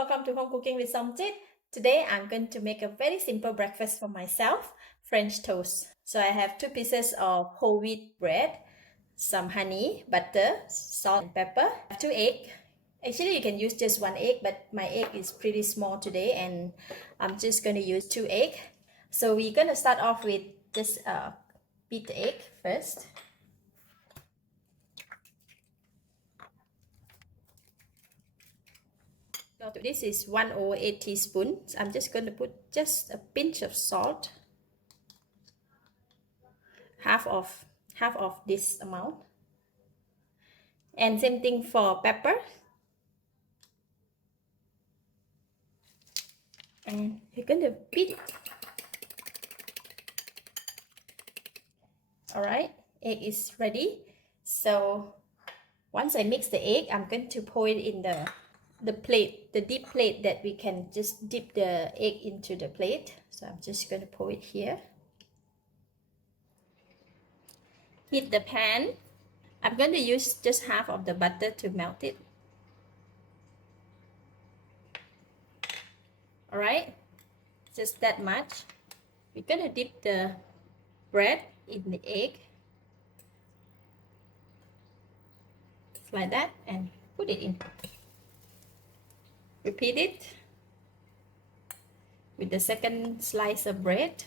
Welcome to Home Cooking with Somjit. Today I'm going to make a very simple breakfast for myself, French toast. So I have 2 pieces of whole wheat bread, some honey, butter, salt and pepper. I have 2 eggs. Actually you can use just 1 egg, but my egg is pretty small today and I'm just going to use 2 eggs. So we're going to start off with just beat the egg first. So this is 1/8 teaspoon. I'm just going to put just a pinch of salt, half of this amount, and same thing for pepper. And you're going to beat it. All right, egg is ready. So once I mix the egg, I'm going to pour it in the plate, the deep plate that we can just dip the egg into the plate. So I'm just going to pour it here. Heat the pan. I'm going to use just half of the butter to melt it. All right, just that much. We're going to dip the bread in the egg, like that, and put it in. Repeat it with the second slice of bread.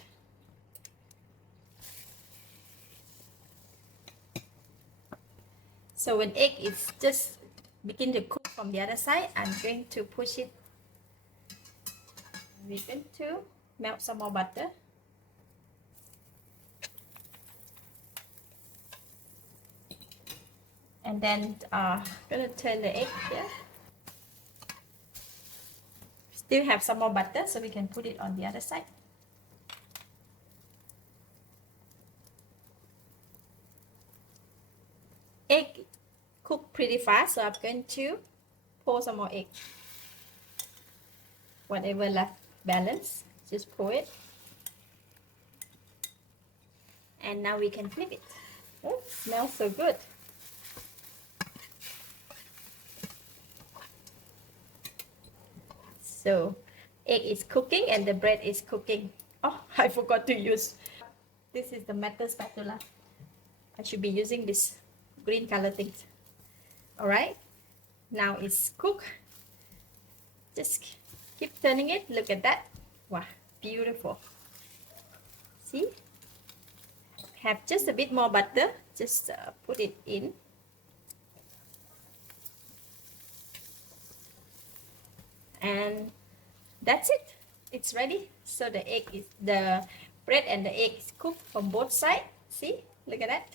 So when egg is just begin to cook from the other side, I'm going to push it. We're going to melt some more butter. And then gonna turn the egg here. Still have some more butter, so we can put it on the other side. Egg cook pretty fast, so I'm going to pour some more egg. Whatever left balance, just pour it. And now we can flip it. Oh, smells so good. So egg is cooking and the bread is cooking. Oh, I forgot to use. This is the metal spatula. I should be using this green color thing. All right, now it's cooked. Just keep turning it. Look at that. Wow, beautiful. See? Have just a bit more butter. Just put it in. And that's it. It's ready. So the bread and the egg is cooked from both sides. See? Look at that.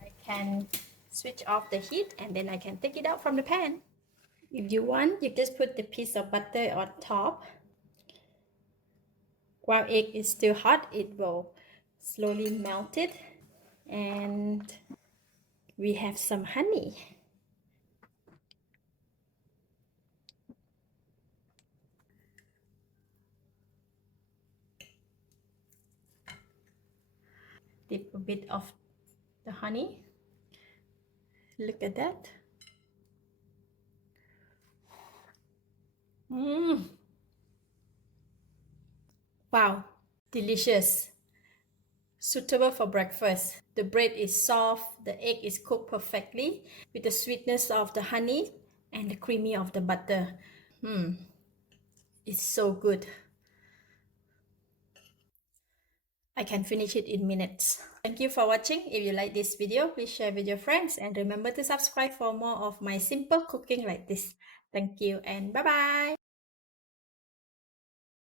I can switch off the heat and then I can take it out from the pan. If you want, you just put the piece of butter on top. While egg is still hot, it will slowly melt it. And we have some honey. Dip a bit of the honey. Look at that. Wow, delicious. Suitable for breakfast. The bread is soft, the egg is cooked perfectly with the sweetness of the honey and the creamy of the butter. It's so good. I can finish it in minutes. Thank you for watching. If you like this video, please share with your friends and remember to subscribe for more of my simple cooking like this. Thank you and bye-bye.